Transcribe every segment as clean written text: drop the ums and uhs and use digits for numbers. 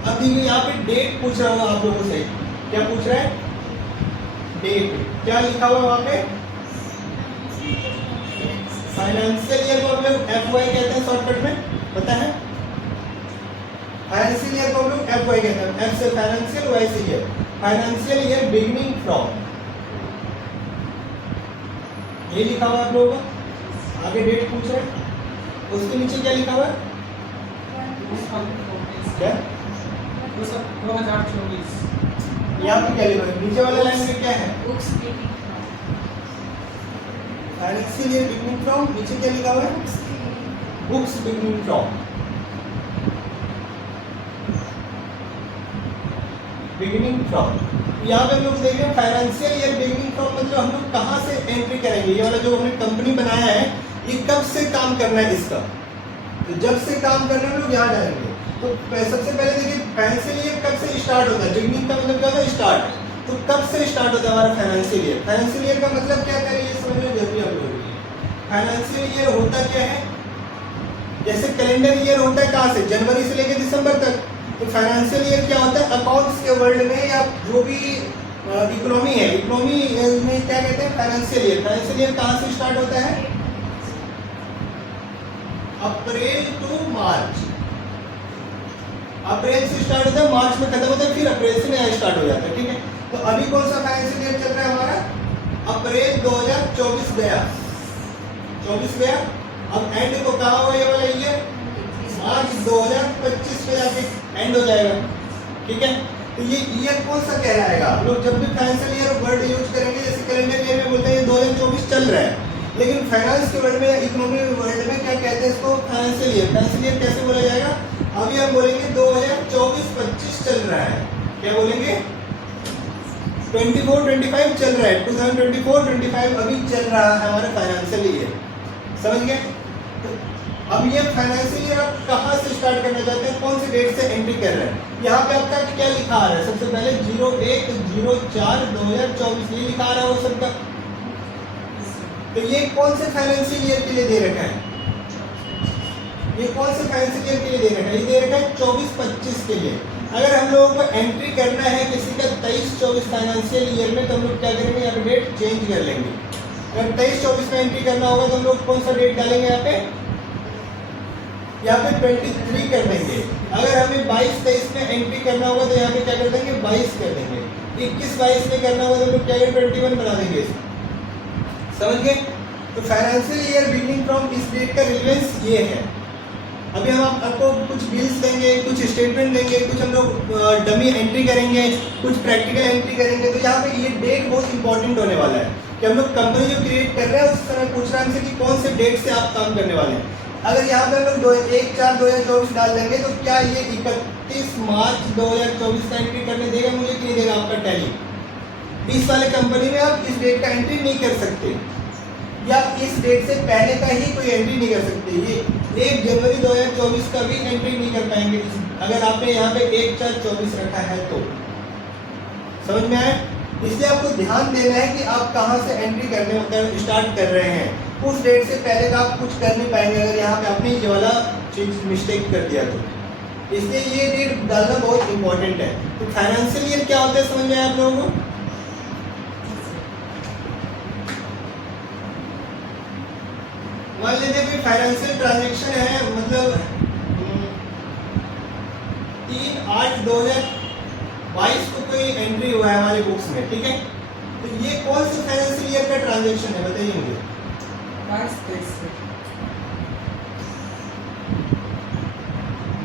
अब देखिए यहाँ पे डेट पूछ रहा होगा आप लोगों से, क्या पूछ रहा है? डेट। क्या लिखा हुआ वहां पे? फाइनेंशियल ईयर को हम लोग FY कहते हैं शॉर्टकट में, पता है? फाइनेंशियल ईयर को हम लोग FY कहते हैं, F से फाइनेंशियल, Y से year. Financial year beginning from, ये लिखा हुआ आप लोगों को। आगे डेट पूछ रहे हैं, उसके नीचे क्या लिखा हुआ है? क्या? 2024। यहाँ पे क्या लिखा है? नीचे वाले लाइन में क्या है? फाइनेंशियल ईयर बिगिनिंग फ्रॉम, नीचे क्या लिखा हुआ है? Books beginning from. Beginning from, यहाँ पे हम लोग देख रहे हैं फाइनेंशियल ईयर बिगिनिंग फ्रॉम मतलब हम लोग कहाँ से एंट्री करेंगे। ये वाला जो हमने कंपनी बनाया है, ये कब से काम करना है इसका, तो जब से काम करना है हम लोग यहाँ डालेंगे। तो सबसे पहले देखिए फाइनेंशियल ईयर कब से स्टार्ट होता है? बिगिनिंग का मतलब क्या होता है? स्टार्ट। तो कब से स्टार्ट होता है हमारा फाइनेंशियल ईयर? फाइनेंशियल ईयर का मतलब क्या करें ये समझना जरूरी है आप लोगों को। फाइनेंशियल ईयर होता क्या है? जैसे कैलेंडर ईयर होता है कहाँ से? जनवरी से लेकर दिसंबर तक। तो फाइनेंशियल ईयर क्या होता है? अकाउंट्स के वर्ल्ड में या जो भी इकोनॉमी है, इकोनॉमी में क्या कहते हैं? Financial year. फाइनेंशियल ईयर कहाँ से स्टार्ट होता है? अप्रैल टू मार्च। अप्रैल से स्टार्ट होता है, मार्च में खत्म होता है, फिर अप्रैल से नया स्टार्ट हो जाता है। ठीक है, तो अभी कौन सा फाइनेंशियल ईयर चल रहा है हमारा? अप्रैल 2024 गया, 24 गया। अब एंड को कहा हुआ ये वाला ईयर? मार्च 2025 पे जाके एंड हो जाएगा। ठीक है, तो ये ईयर कौन सा कहलाएगा? आप लोग जब भी फाइनेंशियल ईयर वर्ड यूज करेंगे, जैसे कैलेंडर ईयर में बोलते हैं 2024 चल रहा है, लेकिन फाइनेंस के वर्ल्ड में या इकोनॉमी वर्ल्ड में क्या कहते हैं इसको? Financial year. फाइनेंशियल ईयर कैसे बोला जाएगा? अभी हम बोलेंगे 2024-25 चल रहा है। क्या बोलेंगे? 24-25 चल रहा है, 2024-25 अभी चल रहा है हमारा फाइनेंशियल ईयर। समझ गए? तो अब ये फाइनेंशियल ईयर आप कहाँ से स्टार्ट करना चाहते हैं? कौन सी डेट से एंट्री कर रहे हैं? यहाँ पे आपका क्या लिखा आ रहा है? सबसे पहले 01/04/2024 ये लिखा आ रहा है वो सबका। तो ये कौन से फाइनेंशियल ईयर के लिए दे रखा है? ये कौन से फाइनेंशियल ईयर के लिए दे रखा है? ये दे रखा है 24-25 के लिए। अगर हम लोगों को एंट्री करना है किसी का 23-24 फाइनेंशियल ईयर में, तो हम लोग क्या करेंगे? यहाँ पे डेट चेंज कर लेंगे। अगर 23-24 में एंट्री करना होगा तो हम लोग कौन सा डेट डालेंगे यहाँ पे? यहाँ पे 23 कर देंगे। अगर हमें 22-23 में एंट्री करना होगा तो यहाँ पे क्या कर देंगे? 22 कर देंगे। 21-22 में करना होगा तो हम लोग क्या करेंगे? 21 बना देंगे। समझ गए? तो फाइनेंशियल ईयर बिगिनिंग फ्रॉम इस डेट का रिलेवेंस ये है। अभी हम आपको कुछ बिल्स देंगे, कुछ स्टेटमेंट देंगे, कुछ हम लोग डमी एंट्री करेंगे, कुछ प्रैक्टिकल एंट्री करेंगे। तो यहाँ पे ये डेट बहुत इंपॉर्टेंट होने वाला है कि हम लोग कंपनी जो क्रिएट कर रहे हैं उस समय पूछ रहे हैं हमसे कि कौन से डेट से आप काम करने वाले हैं। अगर यहाँ पे हम लोग 1/4/2024 डाल देंगे तो क्या ये 31 मार्च 2024 का एंट्री करने देगा मुझे कि नहीं देगा आपका टैली? इस वाले कंपनी में आप इस डेट का एंट्री नहीं कर सकते, या इस डेट से पहले का ही कोई एंट्री नहीं कर सकते। ये 1 जनवरी 2024 का भी एंट्री नहीं कर पाएंगे अगर आपने यहाँ पे 1/4/24 रखा है तो। समझ में आए? इसलिए आपको ध्यान देना है कि आप कहाँ से एंट्री करने स्टार्ट कर रहे हैं। उस डेट से पहले का आप कुछ कर नहीं पाएंगे अगर यहाँ पे आपने ये वाला चीज मिस्टेक कर दिया तो। इसलिए ये डेट डालना बहुत इंपॉर्टेंट है। तो फाइनेंशियल ईयर क्या होता है समझ में आया आप लोगों को? मान लीजिए कि फाइनेंशियल ट्रांजैक्शन है, मतलब 3/8/2022 को कोई एंट्री हुआ है हमारी बुक्स में। ठीक है, तो ये कौन से फाइनेंशियल ईयर का ट्रांजैक्शन है बताइए मुझे? 22-23।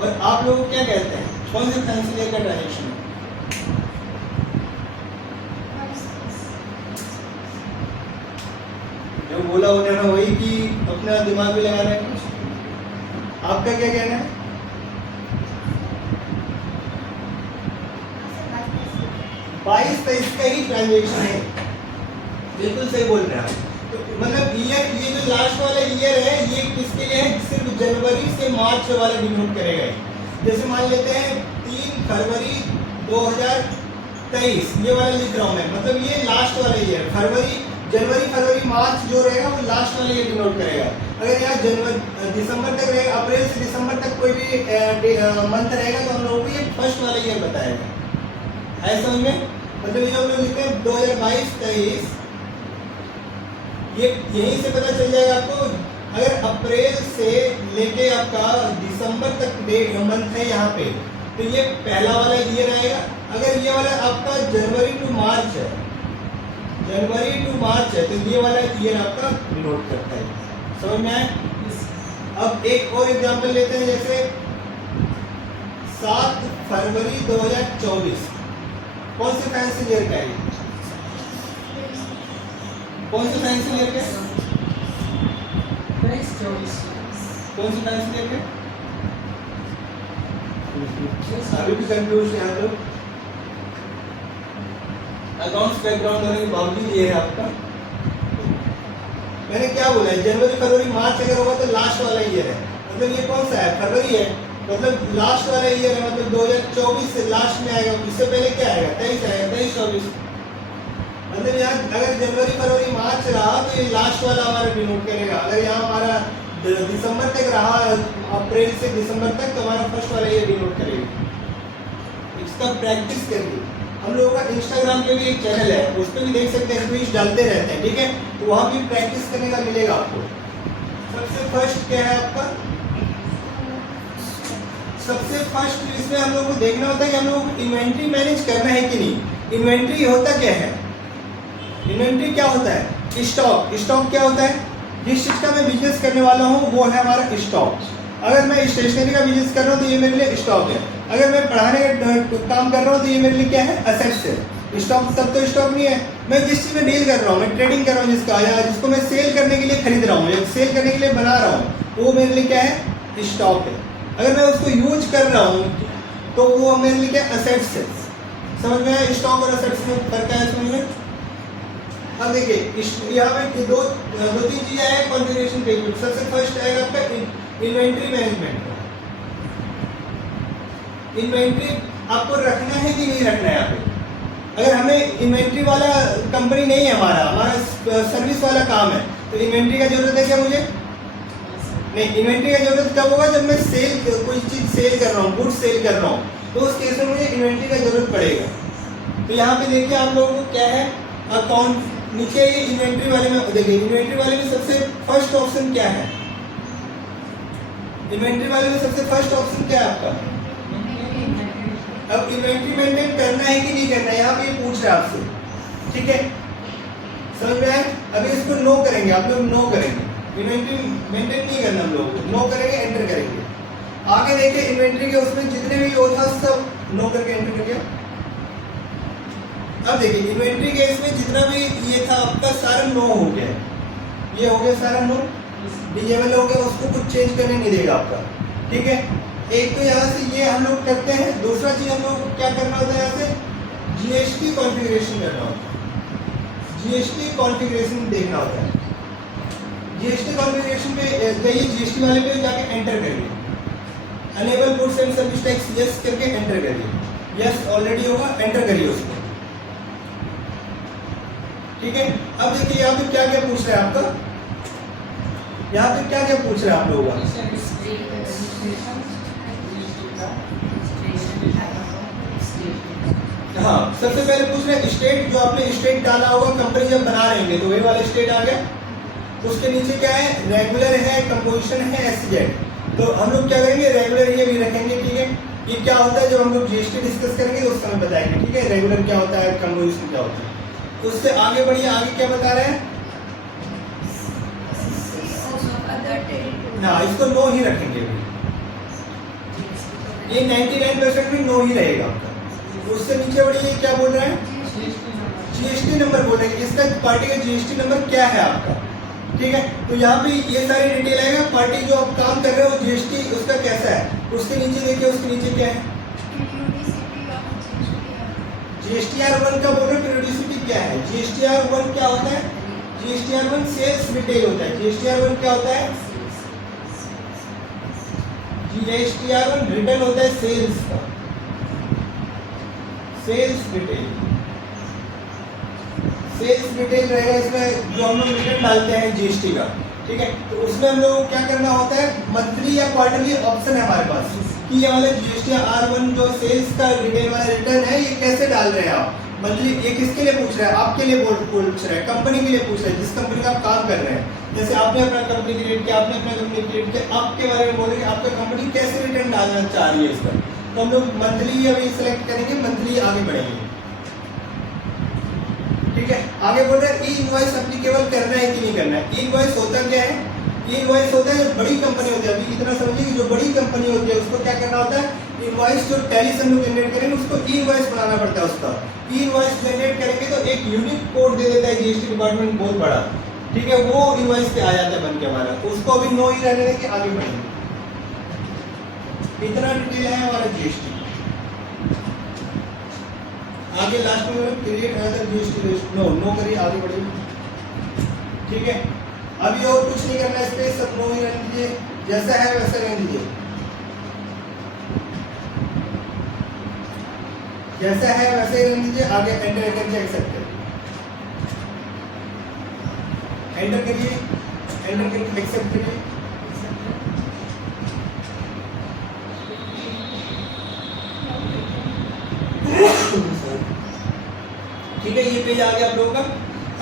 और आप लोग क्या कहते हैं कौन से फाइनेंशियल ईयर का ट्रांजैक्शन है? जो बोला उन्होंने वही कि अपना दिमाग भी लगाना है कुछ। आपका क्या कहना है? 22-23 का ही ट्रांजैक्शन है। बिल्कुल सही बोल रहे हैं आप। तो मतलब ईयर, ये जो लास्ट वाला ईयर है ये किसके लिए है? सिर्फ जनवरी से मार्च वाला डिनोट करेगा। जैसे मान लेते हैं 3 फरवरी 2023 ये वाला लिख रहा हूँ मैं, मतलब ये लास्ट वाला ईयर। फरवरी, जनवरी, फरवरी, मार्च जो रहेगा वो लास्ट वाले ईयर डिनोट करेगा। अगर यहाँ जनवरी दिसंबर तक रहेगा, अप्रैल से दिसंबर तक कोई भी मंथ रहेगा तो हम लोगों को ये फर्स्ट वाला ईयर बताएगा। है समझ में? मतलब ये जो हम लोग लिखते हैं 2022-23, ये यहीं से पता चल जाएगा आपको। अगर अप्रैल से लेके आपका दिसंबर तक मंथ है यहाँ पे, तो ये पहला वाला ईयर आएगा। अगर ये वाला आपका जनवरी टू मार्च है, जनवरी टू मार्च है, तो ये वाला ईयर आपका डिनोट करता है। समझ में आए? अब एक और एग्जांपल लेते हैं, जैसे 7 फरवरी 2024, कौन से फाइनेंशियल ईयर का है? कौन से फाइनेंशियल ईयर का है? 23-24 कौन से फाइनेंशियल ईयर का? अभी भी कंफ्यूज है आप लोग। अकाउंट्स बैकग्राउंड होने के बावजूद ये है आपका। मैंने क्या बोला है, जनवरी फरवरी मार्च अगर होगा तो लास्ट वाला ईयर है। मतलब ये कौन सा है? फरवरी है, मतलब लास्ट वाला ईयर है, मतलब 2024 से लास्ट में आएगा। इससे पहले क्या आएगा? 23 आएगा, 23-24। मतलब यहाँ अगर जनवरी फरवरी मार्च रहा तो ये लास्ट वाला हमारा डिनोट करेगा। अगर यहाँ हमारा दिसंबर तक रहा, अप्रैल से दिसंबर तक, तो हमारा फर्स्ट वाला ये डिनोट करेगा। इसका प्रैक्टिस करिए। हम लोगों का इंस्टाग्राम पे भी एक चैनल है, उस पर भी देख सकते हैं, ट्वीट डालते रहते हैं, ठीक है? तो वहाँ भी प्रैक्टिस करने का मिलेगा आपको। सबसे फर्स्ट क्या है आपका? सबसे फर्स्ट इसमें हम लोगों को देखना होता है कि हम लोगों को इन्वेंट्री मैनेज करना है कि नहीं। इन्वेंट्री होता क्या है? इन्वेंट्री क्या होता है? स्टॉक। स्टॉक क्या होता है? जिस चीज का मैं बिजनेस करने वाला हूँ वो है हमारा स्टॉक। अगर मैं स्टेशनरी का बिजनेस कर रहा हूँ तो ये मेरे लिए स्टॉक है। अगर मैं पढ़ाने का काम कर रहा हूँ तो ये मेरे लिए क्या है? असेट्स है। स्टॉक तब तो स्टॉक नहीं है। मैं जिस चीज में डील कर रहा हूँ, मैं ट्रेडिंग कर रहा हूँ जिसका, या जिसको मैं सेल करने के लिए खरीद रहा हूँ या सेल करने के लिए बना रहा हूँ, वो मेरे लिए क्या है? स्टॉक है। अगर मैं उसको यूज कर रहा हूँ तो वो मेरे लिए क्या? असेट्स है। समझ में आया? स्टॉक और असेट्स में फर्क है, समझ में? अब देखिए यहाँ पे दो तीन चीजें आए कॉन्फ़िगरेशन टेबल। सबसे फर्स्ट आएगा आपका इन्वेंट्री मैनेजमेंट। इन्वेंट्री आपको रखना है कि नहीं रखना है यहाँ पे? अगर हमें इन्वेंट्री वाला कंपनी नहीं है, हमारा सर्विस वाला काम है, तो इन्वेंट्री का जरूरत है क्या मुझे? नहीं। इन्वेंट्री का जरूरत कब होगा? जब मैं कोई चीज सेल कर रहा हूँ, गुड्स सेल कर रहा हूँ, तो उस केस में मुझे इन्वेंट्री का जरूरत पड़ेगा। तो यहाँ पे देखिए आप लोगों को क्या है? अकाउंट नीचे ये इन्वेंट्री वाले में देखिए, इन्वेंट्री वाले में सबसे फर्स्ट ऑप्शन क्या है? इन्वेंट्री वाले में सबसे फर्स्ट ऑप्शन क्या है आपका? अब इन्वेंट्री मेंटेन करना है कि नहीं करना है, यहाँ पे पूछ रहा है आपसे, ठीक है? समझ में आए? अभी इसको नो करेंगे, आप लोग नो करेंगे, इन्वेंट्री मेंटेन नहीं करना, हम लोग नो करेंगे, एंटर करेंगे। आगे देखिए इन्वेंट्री के उसमें जितने भी वो था सब नो करके एंटर कर दिया। अब देखिए इन्वेंट्री के इसमें जितना भी ये था आपका सारा नो हो गया, ये हो गया सारा नो, डिजेबल हो गया, उसको कुछ चेंज करने नहीं देगा आपका, ठीक है? एक तो यहाँ से ये हम लोग करते हैं। दूसरा चीज हम लोग क्या करना होता है, यहाँ से जीएसटी कॉन्फ़िगरेशन करना होता है। जीएसटी कॉन्फ़िगरेशन देखना होता है। जीएसटी कॉन्फ़िगरेशन पे जाइए, जीएसटी वाले पे जाके एंटर करिए, enable goods and service tax yes करके एंटर करिए। यस ऑलरेडी होगा, एंटर करिए उसको, ठीक है? अब देखिए यहाँ पे क्या क्या पूछ रहा है आपका, यहाँ पे क्या क्या पूछ रहा है आप लोगों का? हाँ, सबसे पहले पूछ रहे हैं स्टेट, जो आपने स्टेट डाला होगा कंपनी जब बना रहे होंगे तो वही वाला स्टेट आ गया। उसके नीचे क्या है? रेगुलर है, कंपोजिशन है, एसजेड। तो हम लोग क्या करेंगे? रेगुलर ये भी रखेंगे, ठीक है? ये क्या होता है जब हम लोग जीएसटी डिस्कस करेंगे तो उस समय बताएंगे, ठीक है? रेगुलर क्या होता है, कंपोजिशन क्या होता है। तो उससे आगे बढ़िए, आगे क्या बता रहे हैं? हाँ, इसको नो ही रखेंगे, ये 99% में नो ही रहेगा आपका। उससे नीचे बढ़िए, क्या बोल रहे हैं? जीएसटी नंबर बोल रहे हैं, इसका पार्टी का जीएसटी नंबर क्या है आपका, ठीक है? तो यहाँ पे ये सारी डिटेल आएगा, पार्टी जो आप काम कर रहे हो जीएसटी उसका कैसा है। उसके नीचे देखिए, उसके नीचे क्या है? GSTR1 का बोल रहे हैं, पीरियोडिसिटी क्या है? GSTR1 क्या होता है? GSTR1 सेल्स डिटेल होता है। GSTR1 क्या होता है? GSTR1 रिटर्न होता है सेल्स का, सेल्स डिटेल। सेल्स डिटेल रहेगा इसमें, जो हम लोग रिटर्न डालते हैं जीएसटी का, ठीक है, तो उसमें हम लोग को क्या करना होता है, मंथली या क्वार्टरली ऑप्शन है हमारे पास कि ये वाले जीएसटी R1 जो सेल्स का डिटेल वाला रिटर्न है ये कैसे डाल रहे हैं आप मंथली। ये किसके लिए पूछ रहा है, आपके लिए पूछ रहा है, कंपनी के लिए पूछ रहा है, जिस कंपनी का आप काम कर रहे हैं। जैसे आपने अपना कंपनी क्रिएट किया, आपने अपना कंपनी क्रिएट किया, आपके बारे में बोल रहे हैं आपका कंपनी कैसे रिटर्न डालना चाह रही है इस पर, तो हम लोग मंथली अभी सिलेक्ट करेंगे, मंथली आगे बढ़ेंगे। ठीक है, आगे बोल रहे हैं ई इनवॉइस एप्लीकेबल करना है कि नहीं करना है। ई इनवॉइस होता क्या है, ई इनवॉइस होता है बड़ी कंपनी होती है, अभी इतना समझिए कि जो बड़ी कंपनी होती है उसको क्या करना होता है, इनवॉइस जो टैली से हम लोग जनरेट करेंगे उसको ई इनवॉइस बनाना पड़ता है। उसका ई इनवॉइस जनरेट करेंगे तो एक यूनिक कोड दे देता है जीएसटी डिपार्टमेंट बहुत बड़ा, ठीक है, वो इनवॉइस पे आ जाता है बन के हमारा, तो उसको अभी नो ही रहने देंगे, आगे बढ़ेंगे। इतना डिटेल है हमारा जीएसटी। आगे लास्ट में क्रिएट अनदर जीएसटी नो करिए, आगे बढ़िए। ठीक है, अभी और कुछ नहीं करना, इस पे सब नो ही रहने दीजिए, जैसा है वैसा रहने दीजिए, जैसा है वैसे ही रहने दीजिए। आगे एंटर करके एक्सेप्ट करिए, एंटर करिए, एंटर करके एक्सेप्ट करिए। ठीक है, ये पेज आ गया आप लोगों का।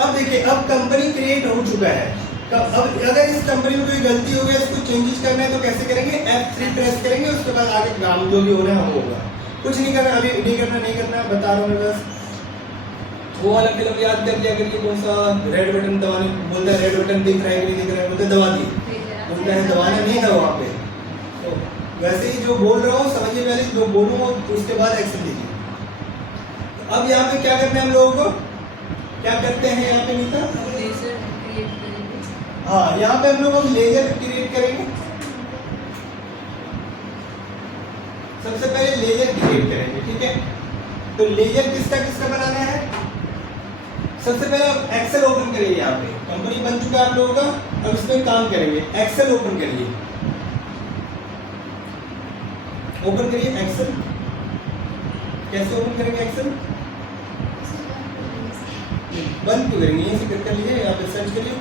अब देखिए, अब कंपनी क्रिएट हो चुका है। अब अगर इस कंपनी में कोई गलती हो गई, इसको चेंजेस करना है तो कैसे करेंगे, F3 प्रेस करेंगे, उसके बाद आगे काम जो भी होना है वो होगा। कुछ नहीं करना, अभी नहीं करना, बता रहा हूँ मैं बस। वो वाला फिल्म याद कर लिया करिए, कौन सा रेड बटन दबाने बोलता है, रेड बटन दिख रहा है कि नहीं दिख रहा है, बोलते दबा दिए, बोलता है दबाना नहीं है वहाँ पे। तो वैसे ही जो बोल रहा हूँ समझिए, पहले जो बोलूँ उसके बाद एक्शन लीजिए। अब यहाँ पे क्या करना है हम लोगों को, क्या करते हैं यहाँ पे नीता, हाँ यहाँ पे हम लोग लेजर क्रिएट करेंगे। सबसे पहले लेजर क्रिएट करेंगे, ठीक है। तो लेजर किसका बनाना है, सबसे पहले आप एक्सेल ओपन करिए। यहाँ पे कंपनी बन चुका है आप लोगों का, अब इसमें काम करेंगे। एक्सेल ओपन करिए, ओपन करिए एक्सेल। कैसे ओपन करेंगे एक्सेल, बंद क्यों करेंगे, यहीं से क्लिक कर लीजिए, यहाँ पे सर्च करिए।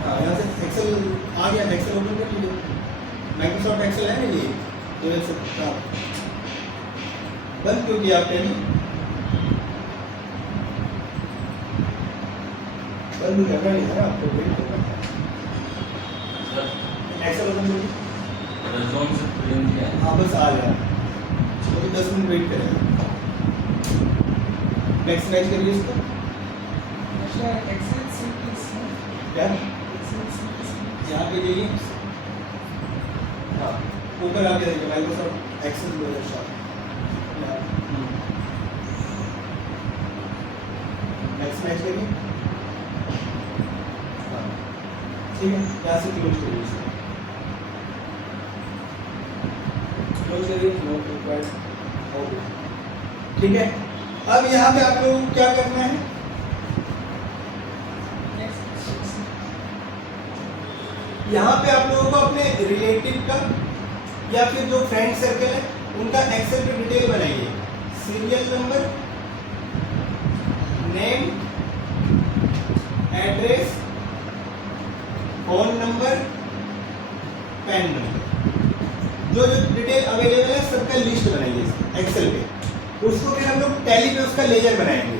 हाँ, यहाँ से एक्सेल आ गया, एक्सेल ओपन कर लीजिए। माइक्रोसॉफ्ट एक्सेल है ना ये, तो बंद क्यों किया आपने, बंद करना नहीं है आपको, वेट करना है। एक्सेल ओपन करिए, हाँ बस आ गया, तो 10 मिनट वेट करें। नेक्स्ट मैच करिए इसको, क्या यहाँ पे जाइए, हाँ ऊपर आके देखिए माइक्रोसॉफ्ट एक्सेल 2007। नेक्स्ट मैच करिए, हाँ ठीक है, यहाँ से क्लोज करिए इसको, क्लोज करिए, नोट रिक्वायर्ड, ठीक है। अब यहाँ पे आप लोगों को क्या करना है, यहाँ पे आप लोगों को अपने रिलेटिव का या फिर जो फ्रेंड सर्कल है उनका एक्सेल पे डिटेल बनाइए। Serial number, name, address, phone number, pan number, जो जो डिटेल अवेलेबल है सबका लिस्ट बनाइए एक्सेल पे। उसको फिर हम लोग टैली पे उसका लेजर बनाएंगे।